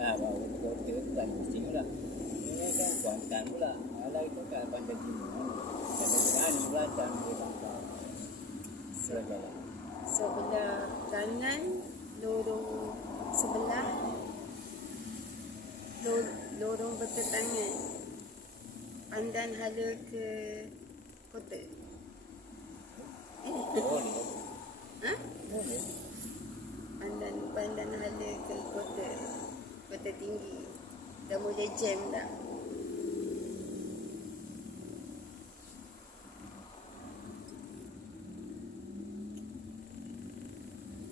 Bawa kota bukan pusing pula. Ini kan Kuantan pula. Kalau itu kan Kuantan Timur. Kadang-kadang ni belakang dia bangkang. Jalan. Sebelah kanan, lorong sebelah, lorong bertentangan. Pandan hala ke kota. Oh ni. Ha? Oh ni. Pandan hala ke kota. Kota tinggi. Dah mula jam dah.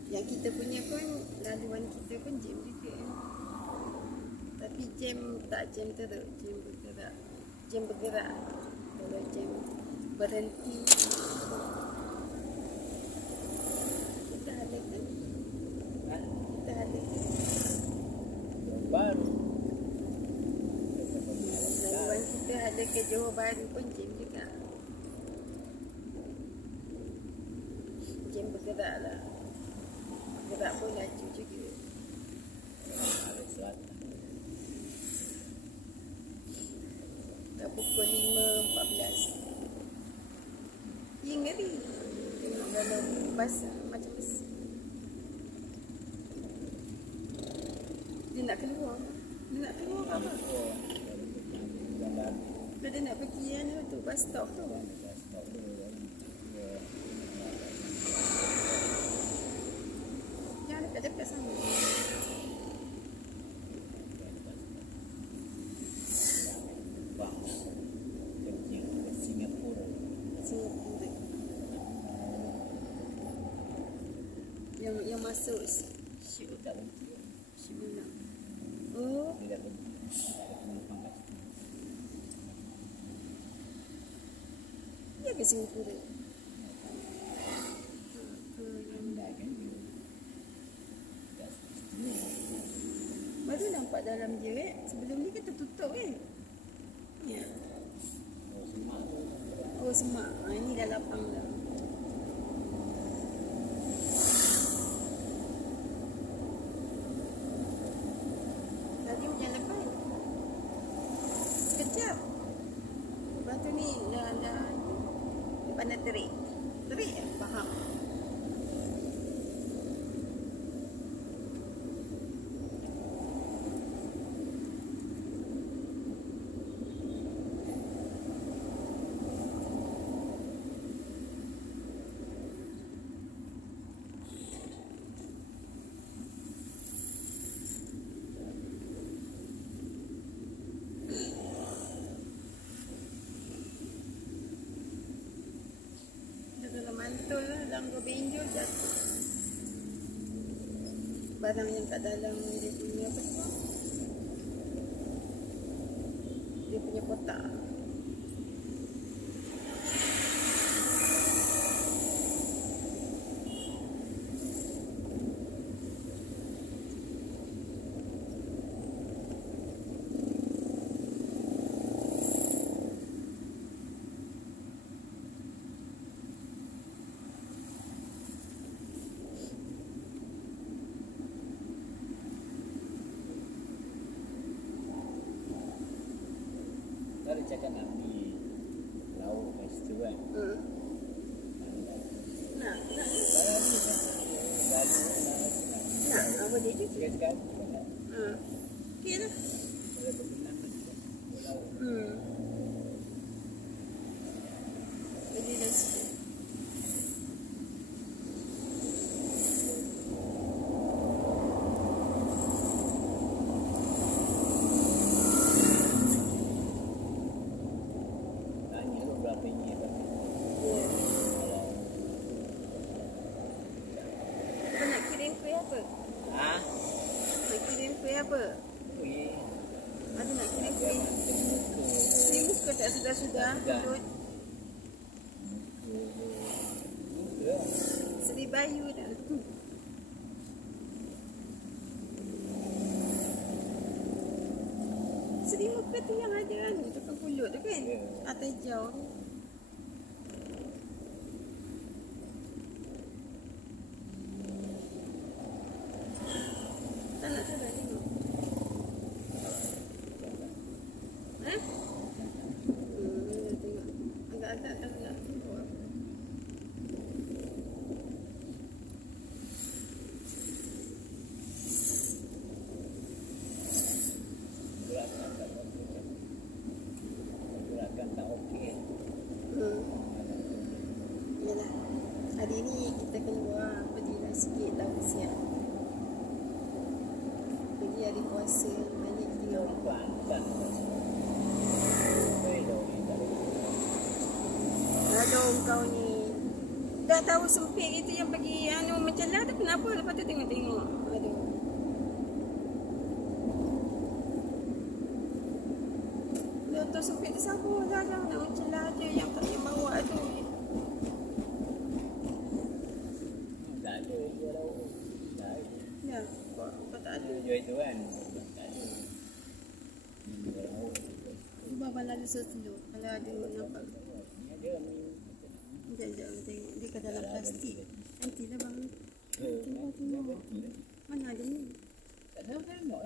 Yang kita punya pun, laluan kita pun jam juga. Tapi jam tak jam teruk, jam bergerak. Jam bergerak. Kalau jam berhenti, kita ada kan? Kita ada kan? Baru. Laluan kita ada ke Johor Bahru pun jam juga. Jam bergerak lah. Gerak pun laju juga. Dah pukul 5.14. Ngeri. Tengok dalam basah macam besi. Dia nak keluar. Dia nak keluar apa? Dia nak pergi yang tu, bus stop tu. Yang dekat-dekat sana. Singapura. Yang masuk shoot tak berhenti. Oh. Dia ke Singapura. Baru nampak dalam je sebelum ni kan tertutup kan. Ya. Oh semak. Ini dah lapang dah. Tadi hujan lebat. Sekejap. Lepas tu ni dah pandai terik. Terik ya? Faham. Mantul lah, langgar benjol jatuh. Barang yang kat dalam dia punya apa tu? Dia punya kotak. Kalau cakap nak pergi laut kat situ kan. Nak. Kalau ni kan lalu Nak, apa dia tu? sekali-sekali kan. Okey lah. Kalau berkenan kan laut. Jadi dah situ. Tanya tu berapa ringgit kan. Kau nak kirim kuih apa? Nak kirim kuih apa? Kuih. Ada nak kirim kuih? Kirim muka tak sudah-sudah? Turut. Seri Bayu dah. Seri muka tu yang ada kan? Tukang pulut tu kan? Atas hijau. Tak nak salah tengok. biasa banyak tengok. Bukan. Kalau kau ni dah tahu sempit itu yang bagi macam lah tu kenapa lepas tu tengok-tengok. Aduh. Dah tahu sempit tu siapa dah nak macam lah je yang tak yang bawa tu. Tak ada dia dah. Tak ada. Ya, kau tak ada. Dia itu kan. Tak ada. Bapa lalu slow kalau ada nampak. Sekejap tengok dia kat dalam plastik. Nantilah bang. Tengok. Mana ada ni? Tak ada tengok.